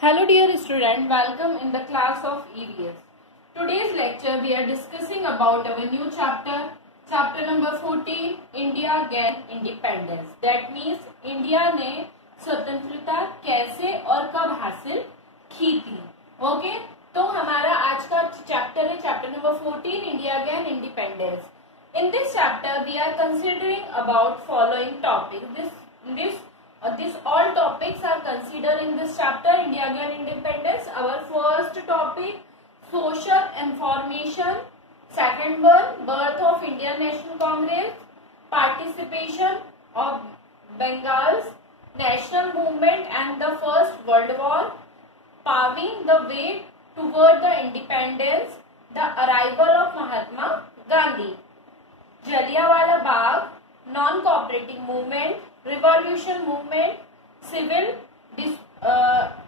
Hello dear student, welcome in the class of EVS. Today's lecture we are discussing about our new chapter number 14, India gain independence. That means India ने स्वतंत्रता कैसे और कब हासिल की थी. Okay, तो हमारा आज का चैप्टर है chapter number 14, India gain independence. In this chapter we are considering about following topics. These all topics are considered in this chapter, India gain independence. Our first topic, social information. Second one, birth of Indian National Congress, participation of Bengal's national movement and the First World War, paving the way toward the independence, the arrival of Mahatma Gandhi, Jallianwala Bagh, non-cooperating movement, revolution movement, civil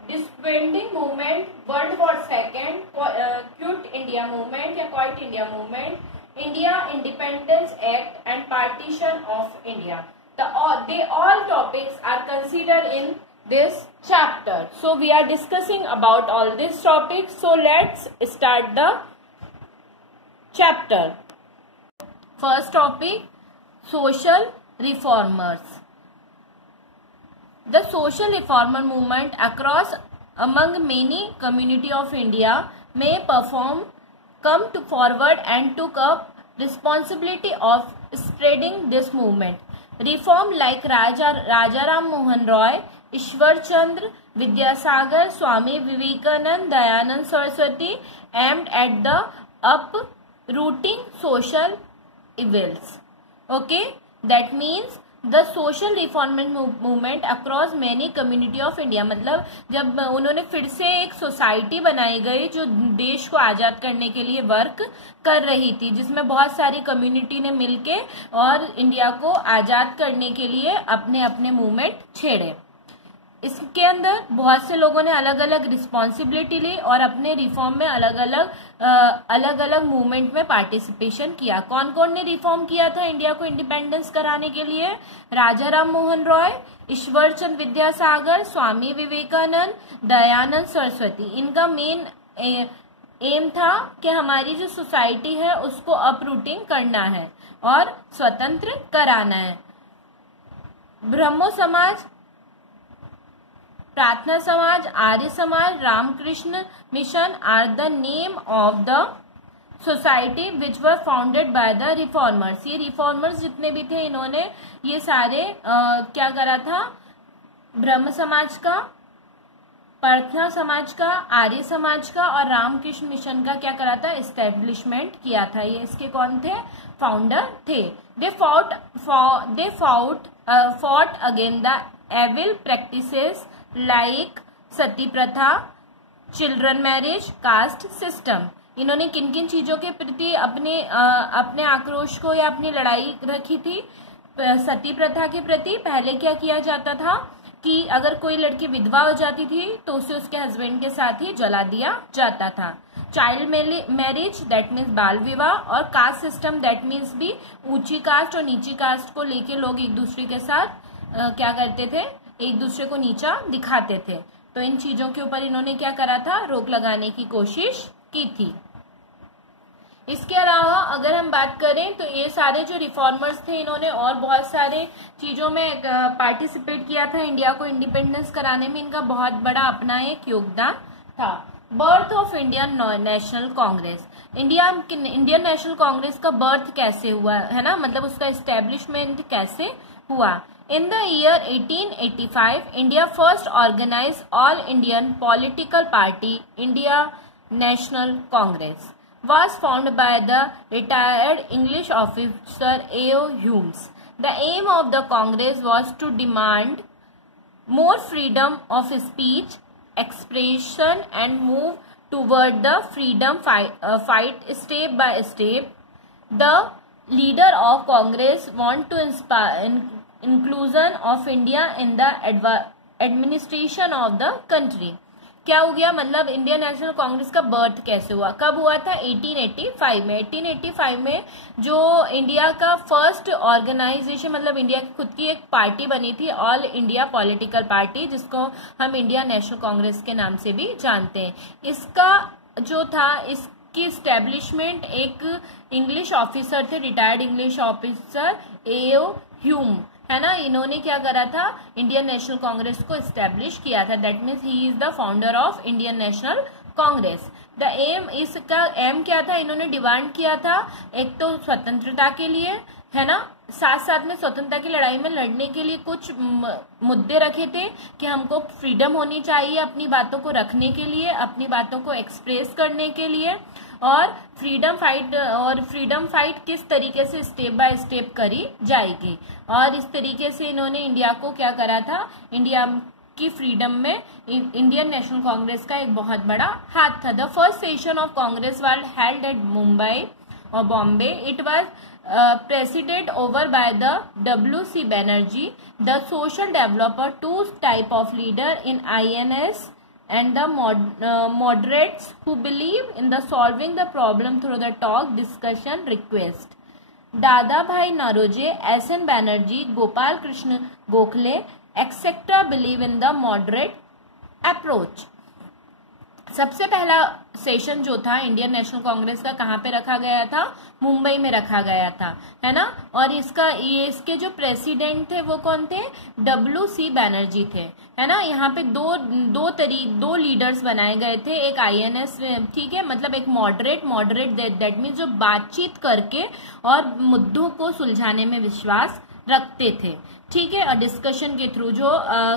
disbanding movement, World War II, Quit India movement या Quit India movement, India Independence Act and partition of India. They all topics are considered in this chapter. So we are discussing about all these topics. So let's start the chapter. First topic, social reformers. The social reformer movement across among many community of India may come to forward and took up responsibility of spreading this movement. Reform like Rajaram Mohan Roy, Ishwar Chandra, Vidyasagar, Swami Vivekanand, Dayanand Saraswati aimed at the uprooting social evils. Okay, that means the social reformed movement across many community of India, मतलब जब उन्होंने फिर से एक society बनाई गई जो देश को आजाद करने के लिए वर्क कर रही थी, जिसमें बहुत सारी कम्युनिटी ने मिलके और इंडिया को आजाद करने के लिए अपने अपने मूवमेंट छेड़े. इसके अंदर बहुत से लोगों ने अलग अलग रिस्पॉन्सिबिलिटी ली और अपने रिफॉर्म में अलग अलग मूवमेंट में पार्टिसिपेशन किया. कौन कौन ने रिफॉर्म किया था इंडिया को इंडिपेंडेंस कराने के लिए? राजाराम मोहन रॉय, ईश्वर चंद्र विद्यासागर, स्वामी विवेकानंद, दयानंद सरस्वती. इनका मेन एम था कि हमारी जो सोसाइटी है उसको अपरूटिंग करना है और स्वतंत्र कराना है. ब्रह्मो समाज, प्रार्थना Samaj, Arya Samaj, Ramakrishna Mission are the name of the society which were founded by the reformers. ये रिफॉर्मर्स जितने भी थे इन्होंने ये सारे क्या करा था? ब्रह्म समाज का, प्रार्थना समाज का, आर्य समाज का और रामकृष्ण मिशन का क्या करा था? एस्टेब्लिशमेंट किया था. ये इसके कौन थे? फाउंडर थे. They fought against the evil practices like sati प्रथा, चिल्ड्रन मैरिज, कास्ट सिस्टम. इन्होंने किन किन चीजों के प्रति अपने आक्रोश को या अपनी लड़ाई रखी थी? सती प्रथा के प्रति. पहले क्या किया जाता था कि अगर कोई लड़की विधवा हो जाती थी तो उसे उसके हस्बैंड के साथ ही जला दिया जाता था. चाइल्ड मैरिज दैट मीन्स बाल विवाह, और कास्ट सिस्टम दैट मीन्स भी ऊंची कास्ट और नीची कास्ट को लेके लोग एक दूसरे के साथ क्या करते थे? एक दूसरे को नीचा दिखाते थे. तो इन चीजों के ऊपर इन्होंने क्या करा था? रोक लगाने की कोशिश की थी. इसके अलावा अगर हम बात करें तो ये सारे जो रिफॉर्मर्स थे इन्होंने और बहुत सारे चीजों में पार्टिसिपेट किया था. इंडिया को इंडिपेंडेंस कराने में इनका बहुत बड़ा अपना एक योगदान था. Birth of Indian National Congress. Indian National Congress का बर्थ कैसे हुआ है ना, मतलब उसका एस्टेब्लिशमेंट कैसे हुआ? In the year 1885, India first organized all Indian political party, India National Congress, was founded by the retired English officer A.O. Humes. The aim of the Congress was to demand more freedom of speech, expression and move toward the freedom fight step by step. The leader of Congress want to inspire inclusion of India in the administration of the country. क्या हो गया, मतलब Indian National Congress का birth कैसे हुआ, कब हुआ था, 1885 में। 1885 में जो इंडिया का फर्स्ट ऑर्गेनाइजेशन, मतलब इंडिया की खुद की एक पार्टी बनी थी, ऑल इंडिया पॉलिटिकल पार्टी, जिसको हम इंडिया नेशनल कांग्रेस के नाम से भी जानते हैं। इसका जो था, इसकी स्टैब्लिशमेंट एक इंग्लिश ऑफिसर थे, retired English officer A.O. Hume, है ना, इन्होंने क्या करा था, इंडियन नेशनल कांग्रेस को एस्टेब्लिश किया था। That means he is the founder of Indian National Congress. The aim, इसका एम क्या था, इन्होंने डिमांड किया था एक तो स्वतंत्रता के लिए, है ना, साथ साथ में स्वतंत्रता की लड़ाई में लड़ने के लिए कुछ मुद्दे रखे थे कि हमको फ्रीडम होनी चाहिए अपनी बातों को रखने के लिए, अपनी बातों को एक्सप्रेस करने के लिए, और फ्रीडम फाइट किस तरीके से स्टेप बाय स्टेप करी जाएगी। और इस तरीके से इन्होंने इंडिया को क्या करा था, इंडिया की फ्रीडम में इंडियन नेशनल कांग्रेस का एक बहुत बड़ा हाथ था। The first session of Congress was held at Mumbai और Bombay. It was presided over by the W.C. Banerjee, the social developer, two type of leader in INS and the moderates who believe in the solving the problem through the talk, discussion, request. Dada Bhai Naroje, S.N. Banerjee, Gopal Krishna Gokhale, etc. believe in the moderate approach. सबसे पहला session जो था Indian National Congress का कहाँ पे रखा गया था, मुंबई में रखा गया था, है ना। और इसके जो प्रेसिडेंट थे वो कौन थे, W.C. बैनर्जी थे, है ना। यहाँ पे दो लीडर्स बनाए गए थे, एक INS, ठीक है, मतलब एक मॉडरेट दैट मीन्स जो बातचीत करके और मुद्दों को सुलझाने में विश्वास रखते थे, ठीक है, और डिस्कशन के थ्रू जो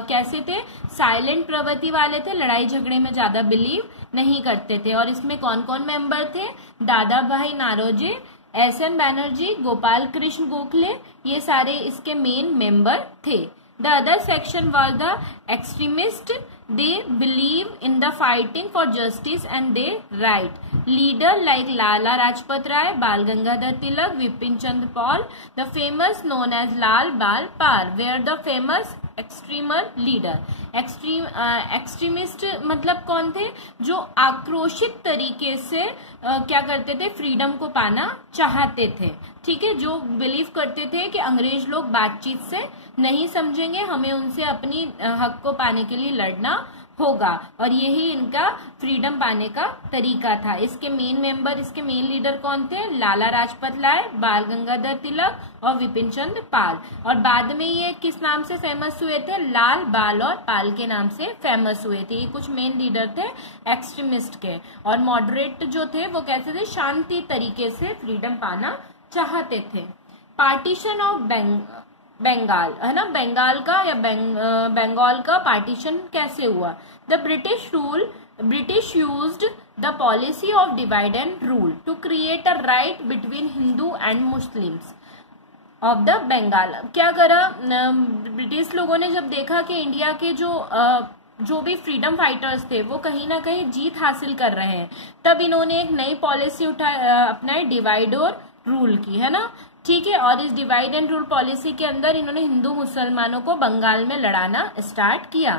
कैसे थे, साइलेंट प्रवृत्ति वाले थे, लड़ाई झगड़े में ज्यादा बिलीव नहीं करते थे। और इसमें कौन कौन मेंबर थे, दादा भाई नारोजे, S.N. बैनर्जी, गोपाल कृष्ण गोखले, ये सारे इसके मेन मेंबर थे। The other section was the extremist, they believe in the fighting for justice and they right. Leader like Lala Rajpat Rai, Bal Gangadhar Tilak, Vipin Chandra Paul, the famous known as Lal Bal Par, were the famous extremer leader. Extremist मतलब कौन थे, जो आक्रोशित तरीके से क्या करते थे, फ्रीडम को पाना चाहते थे, ठीक है, जो बिलीव करते थे कि अंग्रेज लोग बातचीत से नहीं समझेंगे, हमें उनसे अपनी हक को पाने के लिए लड़ना होगा, और यही इनका फ्रीडम पाने का तरीका था। इसके मेन मेंबर, इसके मेन लीडर कौन थे, लाला राजपत राय, बाल गंगाधर तिलक और विपिन चंद्र पाल। और बाद में ये किस नाम से फेमस हुए थे, लाल, बाल और पाल के नाम से फेमस हुए थे। ये कुछ मेन लीडर थे एक्सट्रीमिस्ट के। और मॉडरेट जो थे वो कैसे थे, शांति तरीके से फ्रीडम पाना चाहते थे। पार्टीशन ऑफ बंगाल, है ना, बंगाल का या बंगाल का पार्टीशन कैसे हुआ। The British used the policy of divide and rule to create a riot between Hindu and Muslims of the Bengal. क्या करा, ब्रिटिश लोगों ने जब देखा कि इंडिया के जो भी फ्रीडम फाइटर्स थे वो कहीं ना कहीं जीत हासिल कर रहे हैं, तब इन्होंने एक नई पॉलिसी अपनाई, डिवाइड और रूल की, है ना, ठीक है। और इस डिवाइड एंड रूल पॉलिसी के अंदर इन्होंने हिंदू मुसलमानों को बंगाल में लड़ाना स्टार्ट किया।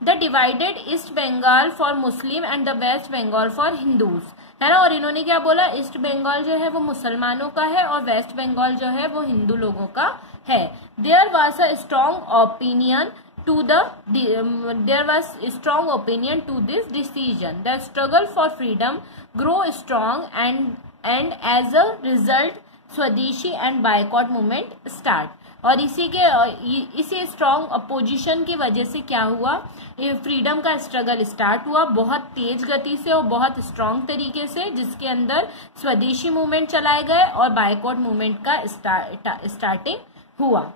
The divided East Bengal for Muslim and the West Bengal for Hindus, है ना। और इन्होंने क्या बोला, ईस्ट बंगाल जो है वो मुसलमानों का है और वेस्ट बंगाल जो है वो हिंदू लोगों का है। There was strong opinion to this decision. The struggle for freedom grow strong and as a result swadeshi and boycott movement start. और इसी स्ट्रॉन्ग अपोजिशन की वजह से क्या हुआ, फ्रीडम का स्ट्रगल स्टार्ट हुआ बहुत तेज गति से और बहुत स्ट्रॉन्ग तरीके से, जिसके अंदर स्वदेशी मूवमेंट चलाए गए और बायकॉट मूवमेंट का स्टार्टिंग हुआ।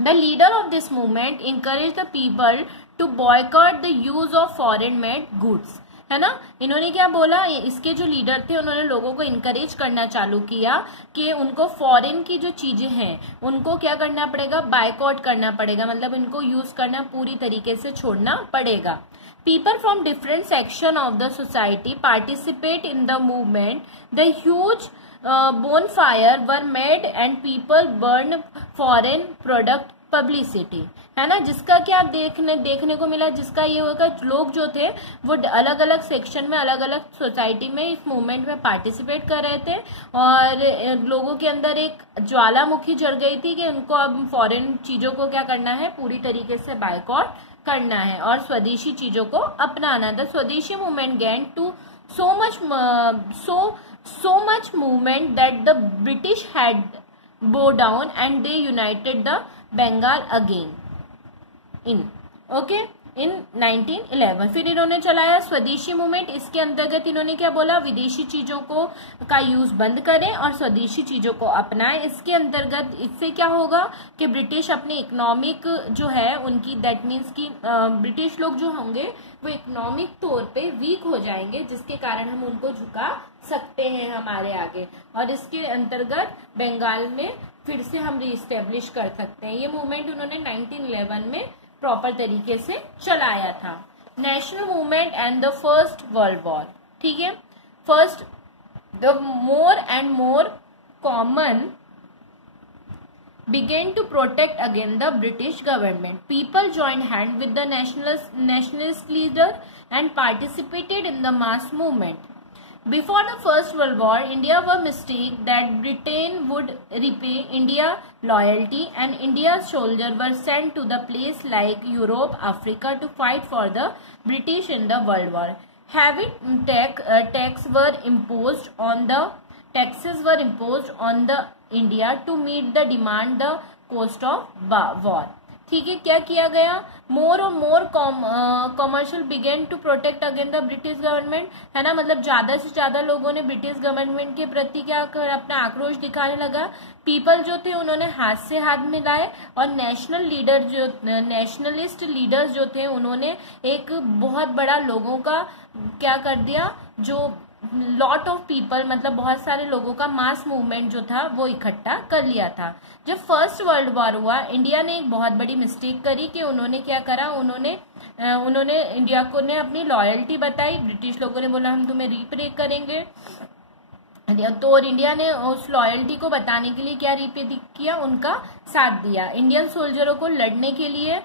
The leader of this movement encouraged the people to boycott the use of foreign made goods, है ना। इन्होंने क्या बोला, इसके जो लीडर थे उन्होंने लोगों को इनकरेज करना चालू किया कि उनको फॉरेन की जो चीजें हैं उनको क्या करना पड़ेगा, बायकॉट करना पड़ेगा, मतलब इनको यूज करना पूरी तरीके से छोड़ना पड़ेगा। People from different section of the society participate in the movement. The huge bonfire were made and people burned foreign product publicity, है ना, जिसका क्या देखने को मिला, जिसका ये होगा लोग जो थे वो अलग अलग सेक्शन में, अलग अलग सोसाइटी में इस मूवमेंट में पार्टिसिपेट कर रहे थे, और लोगों के अंदर एक ज्वालामुखी जल गई थी कि उनको अब फॉरेन चीजों को क्या करना है, पूरी तरीके से बायकॉट करना है और स्वदेशी चीजों को अपनाना। The swadeshi movement gain to so much movement that the British had bow down and they united the Bengal again in 1911। फिर इन्होंने चलाया स्वदेशी मूवमेंट। इसके अंतर्गत इन्होंने क्या बोला, विदेशी चीजों को का यूज बंद करें और स्वदेशी चीजों को अपनाएं। इसके अंतर्गत इससे क्या होगा कि ब्रिटिश अपनी इकोनॉमिक जो है उनकी, दैट मीन्स की ब्रिटिश लोग जो होंगे वो इकोनॉमिक तौर पे वीक हो जाएंगे, जिसके कारण हम उनको झुका सकते हैं हमारे आगे, और इसके अंतर्गत बंगाल में फिर से हम रीस्टेब्लिश कर सकते हैं। ये मूवमेंट उन्होंने 1911 में प्रॉपर तरीके से चलाया था। National movement and the first world war, ठीक है। First, the more and more common began to protect against the British government. People joined hand with the nationalist leader and participated in the mass movement. Before the First World War, India were mistaken that Britain would repay India loyalty, and India's soldiers were sent to the place like Europe, Africa to fight for the British in the World War. Heavy taxes were imposed on the India to meet the demand the cost of war. ठीक है, क्या किया गया, more और more commercial began to protect against the British government, है ना, मतलब ज्यादा से ज्यादा लोगों ने ब्रिटिश गवर्नमेंट के प्रति क्या कर अपना आक्रोश दिखाने लगा। पीपल जो थे उन्होंने हाथ से हाथ मिलाए, और नेशनलिस्ट लीडर्स जो थे उन्होंने एक बहुत बड़ा लोगों का क्या कर दिया, जो लॉट ऑफ पीपल मतलब बहुत सारे लोगों का मास मूवमेंट जो था वो इकट्ठा कर लिया था। जब फर्स्ट वर्ल्ड वॉर हुआ, इंडिया ने एक बहुत बड़ी मिस्टेक करी कि उन्होंने क्या करा, उन्होंने इंडिया को ने अपनी लॉयल्टी बताई। ब्रिटिश लोगों ने बोला हम तुम्हें रीपे करेंगे, तो इंडिया ने उस लॉयल्टी को बताने के लिए क्या रीपे किया, उनका साथ दिया। इंडियन सोल्जरों को लड़ने के लिए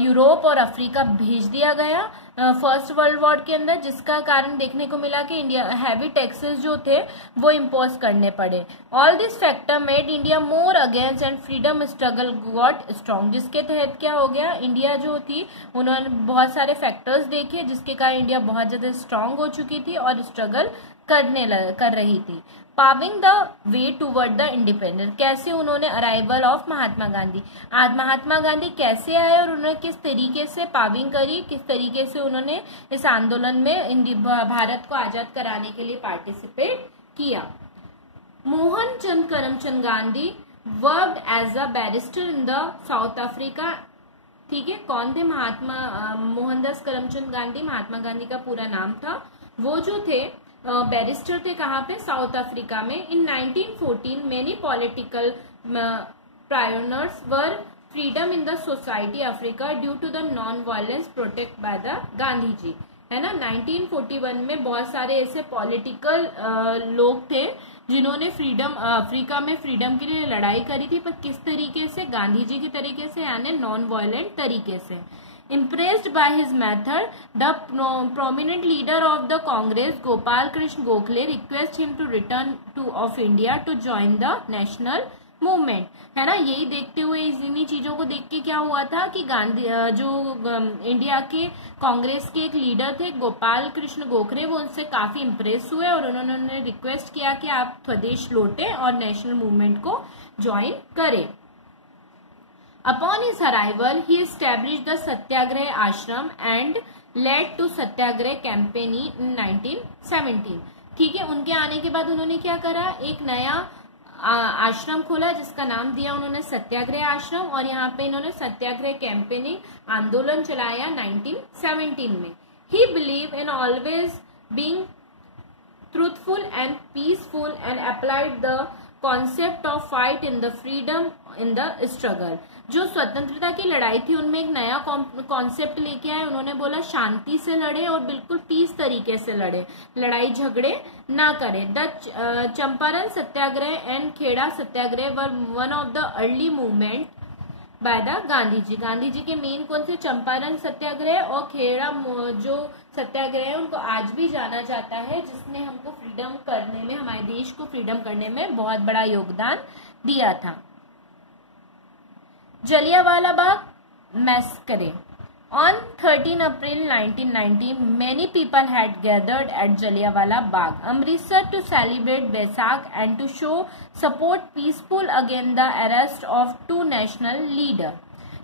यूरोप और अफ्रीका भेज दिया गया फर्स्ट वर्ल्ड वॉर के अंदर, जिसका कारण देखने को मिला कि इंडिया हैवी टैक्सेस जो थे वो इम्पोज करने पड़े। All this factor made India more against and freedom struggle got strong, जिसके तहत क्या हो गया, इंडिया जो थी उन्होंने बहुत सारे फैक्टर्स देखे जिसके कारण इंडिया बहुत ज्यादा स्ट्रांग हो चुकी थी और स्ट्रगल कर रही थी। Paving the way toward the independence, कैसे उन्होंने अराइवल ऑफ महात्मा गांधी, आज महात्मा गांधी कैसे आए और उन्होंने किस तरीके से पाविंग करी, किस तरीके से उन्होंने इस आंदोलन में भारत को आजाद कराने के लिए पार्टिसिपेट किया। Mohanchand Karamchand Gandhi worked as a barrister in the South Africa, ठीक है। कौन थे मोहनदास करमचंद गांधी, महात्मा गांधी का पूरा नाम था। वो जो थे बैरिस्टर थे, कहाँ पे, साउथ अफ्रीका में। In 1914 many political pioneers were freedom in the society Africa due to the non violence protect by the Gandhi ji, है ना। 1941 में बहुत सारे ऐसे पॉलिटिकल लोग थे जिन्होंने अफ्रीका में फ्रीडम के लिए लड़ाई करी थी, पर किस तरीके से, गांधी जी के तरीके से, यानी नॉन वायलेंट तरीके से। Impressed by his method, the prominent leader of the Congress, Gopal Krishna Gokhale, requested him to return of India to join the national movement, है ना। यही देखते हुए, इन्हीं चीजों को देख के क्या हुआ था कि गांधी जो इंडिया के कांग्रेस के एक लीडर थे गोपाल कृष्ण गोखले, वो उनसे काफी इम्प्रेस हुए और उन्होंने रिक्वेस्ट किया कि आप स्वदेश लौटें और नेशनल मूवमेंट को ज्वाइन करें। Upon his arrival, he established the Satyagraha Ashram and led to Satyagraha campaign in 1917, ठीक है। उनके आने के बाद उन्होंने क्या करा, एक नया आश्रम खोला जिसका नाम दिया उन्होंने सत्याग्रह आश्रम, और यहाँ पे इन्होंने सत्याग्रह कैंपेनिंग आंदोलन चलाया 1917 में। He believed in always being truthful and peaceful and applied the concept of fight in the freedom in the struggle। जो स्वतंत्रता की लड़ाई थी उनमें एक नया कॉन्सेप्ट लेके आए, उन्होंने बोला शांति से लड़े और बिल्कुल पीस तरीके से लड़े, लड़ाई झगड़े ना करें। The Champaran Satyagraha and Kheda Satyagraha were one of the early movement by the Gandhi ji. Gandhi ji के मेन कौन से, चंपारण सत्याग्रह और खेड़ा जो सत्याग्रह है उनको आज भी जाना जाता है, जिसने हमको फ्रीडम करने में, हमारे देश को फ्रीडम करने में बहुत बड़ा योगदान दिया था। Jallianwala Bagh massacre. On 13 April 1919, many people had gathered at Jallianwala Bagh, Amritsar, to celebrate Baisakh and to show support peaceful against the arrest of two national leaders.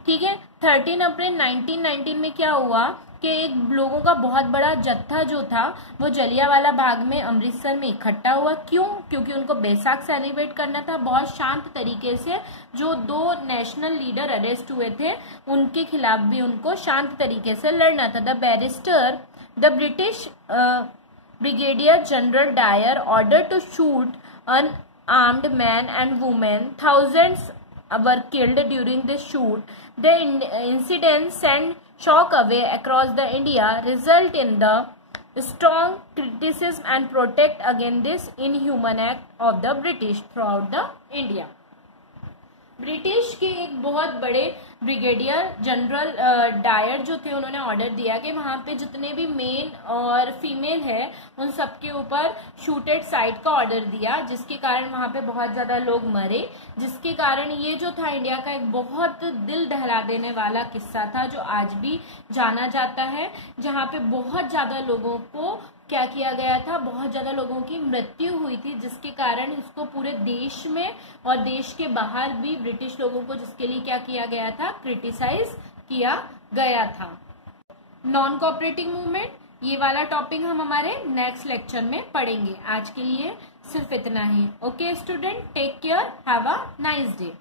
ठीक है, 13 अप्रैल 1919 में क्या हुआ कि एक लोगों का बहुत बड़ा जत्था जो था वो जलियांवाला बाग में अमृतसर में इकट्ठा हुआ। क्यों? क्योंकि उनको बैसाख सेलिब्रेट करना था। बहुत शांत तरीके से जो दो नेशनल लीडर अरेस्ट हुए थे उनके खिलाफ भी उनको शांत तरीके से लड़ना था। The British brigadier general Dyer order to shoot unarmed man and women. Thousands were killed during this shoot. The incident sent shock away across the India, result in the strong criticism and protest against this inhuman act of the British throughout the India. British के एक बहुत बड़े brigadier general Dyer जो थे उन्होंने order दिया कि वहां पे जितने भी मेन और फीमेल है उन सबके ऊपर शूटेड साइड का ऑर्डर दिया, जिसके कारण वहां पे बहुत ज्यादा लोग मरे, जिसके कारण ये जो था इंडिया का एक बहुत दिल दहला देने वाला किस्सा था जो आज भी जाना जाता है, जहां पे बहुत ज्यादा लोगों को क्या किया गया था, बहुत ज्यादा लोगों की मृत्यु हुई थी, जिसके कारण इसको पूरे देश में और देश के बाहर भी ब्रिटिश लोगों को जिसके लिए क्या किया गया था, क्रिटिसाइज किया गया था। नॉन कोऑपरेटिव मूवमेंट, ये वाला टॉपिक हम हमारे नेक्स्ट लेक्चर में पढ़ेंगे। आज के लिए सिर्फ इतना ही। Okay student, take care, have a nice day.